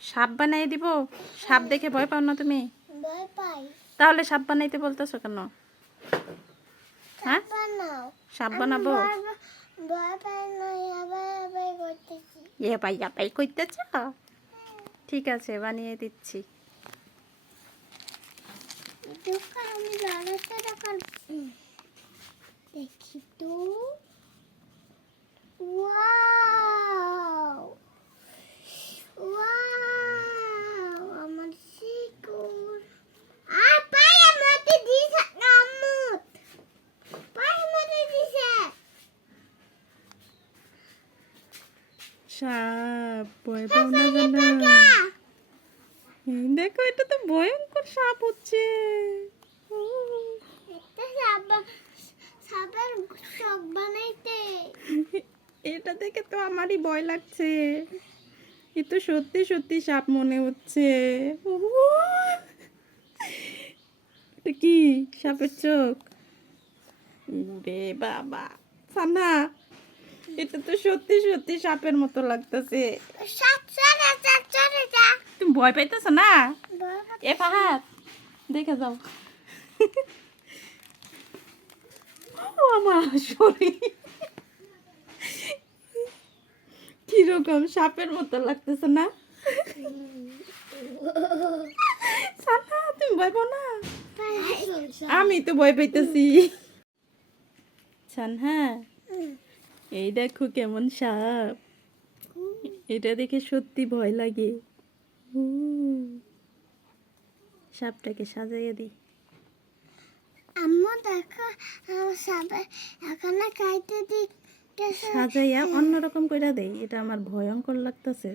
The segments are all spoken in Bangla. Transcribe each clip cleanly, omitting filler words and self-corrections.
সাপ বানাই দিব? সাপ দেখে ভয় পাও না তুমি? ভয় পাই। তাহলে সাপ বানাইতে বলতেছো কেন? হ্যাঁ, বানাও। সাপ বানাবো? ভয় পাই না, আবার করতেছি। ইয়াপাই কইতেছ? ঠিক আছে, বানিয়ে দিচ্ছি। দোকান আমি রাস্তা দোকান দেখি তো। ওয়াও ওয়াও, আমার শিকুর আর পায়ে মতে দিছে নামুত, পায়ে মতে দিছে। সাপ, ভয় পাও না কেন? এই দেখো, এটা তো ভয়ঙ্কর সাপ হচ্ছে। একটা সাপের শখ বানাইতে। এটা দেখে তো আমারই ভয় লাগছে। এ তো সত্যি সত্যি সাপ মনে হচ্ছে। এটা কি সাপের চোখ? রে বাবা, সানা, এটা তো সত্যি সত্যি সাপের মতো লাগতেছে। সাপ চলে যা, চলে যা। তুমি ভয় পাইতেছ না? এ ফাহাদ, দেখে যাও। ও আমার শরীর কিরকম সাপের মতো লাগতেছে না? সানা, তুমি ভয় পাও না? আমি তো ভয় পাইতেছি। সানহা, এই দেখো কেমন সাপ। এটা দেখে সত্যি ভয় লাগে। সাপটাকে সাজাইয়ে দিই। আম্মু দেখো, সাপে এখানে খাইতে দিতেছে। সাজাইয়া অন্যরকম করে দেই। এটা আমার ভয়ঙ্কর লাগতেছে।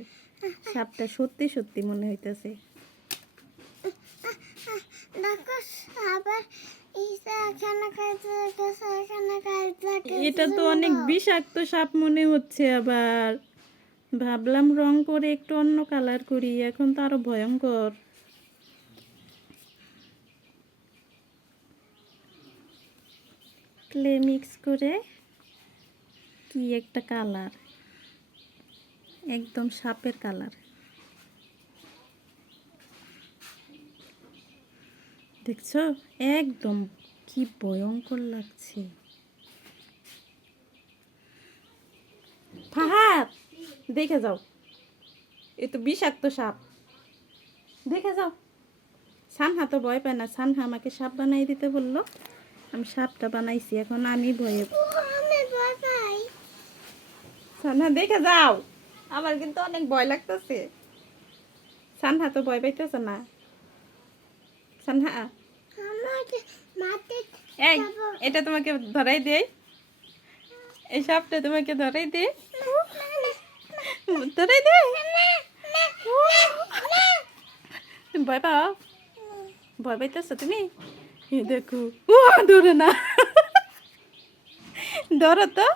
সাপটা সত্যি সত্যি মনে হইতেছে। দেখো সাপের ইসা এখানে খাইতে দিতেছে, এখানে খাইতে। এটা তো অনেক বিষাক্ত সাপ মনে হচ্ছে। আবার ভাবলাম রং করে একটু অন্য কালার করি, এখন তো আরো ভয়ঙ্কর। ক্লে মিক্স করে কি একটা কালার, একদম সাপের কালার। দেখছো, একদম কি ভয়ঙ্কর লাগছে। ফাহাদ, দেখে যাও, এ তো বিষাক্ত সাপ। দেখে যাও। সানহা তো ভয় পায় না। সানহা আমাকে সাপ বানাই দিতে বললো, আমি সাপটা বানাইছি। এখন আমি ভয়ে। আমি ভয় পাই। সানহা, দেখে যাও, আমার কিন্তু অনেক ভয় লাগতেছে। সানহা তো ভয় পাইতেছে না। সানহা, আমার মাতে এই, এটা তোমাকে ধরাই দেই। এই সাপটা তোমাকে ধরাই দে, ধরাই দে। তুমি ভয় পাও? ভয় পাইতেছো তুমি? দেখো, ও ধরে না। ধরো তো।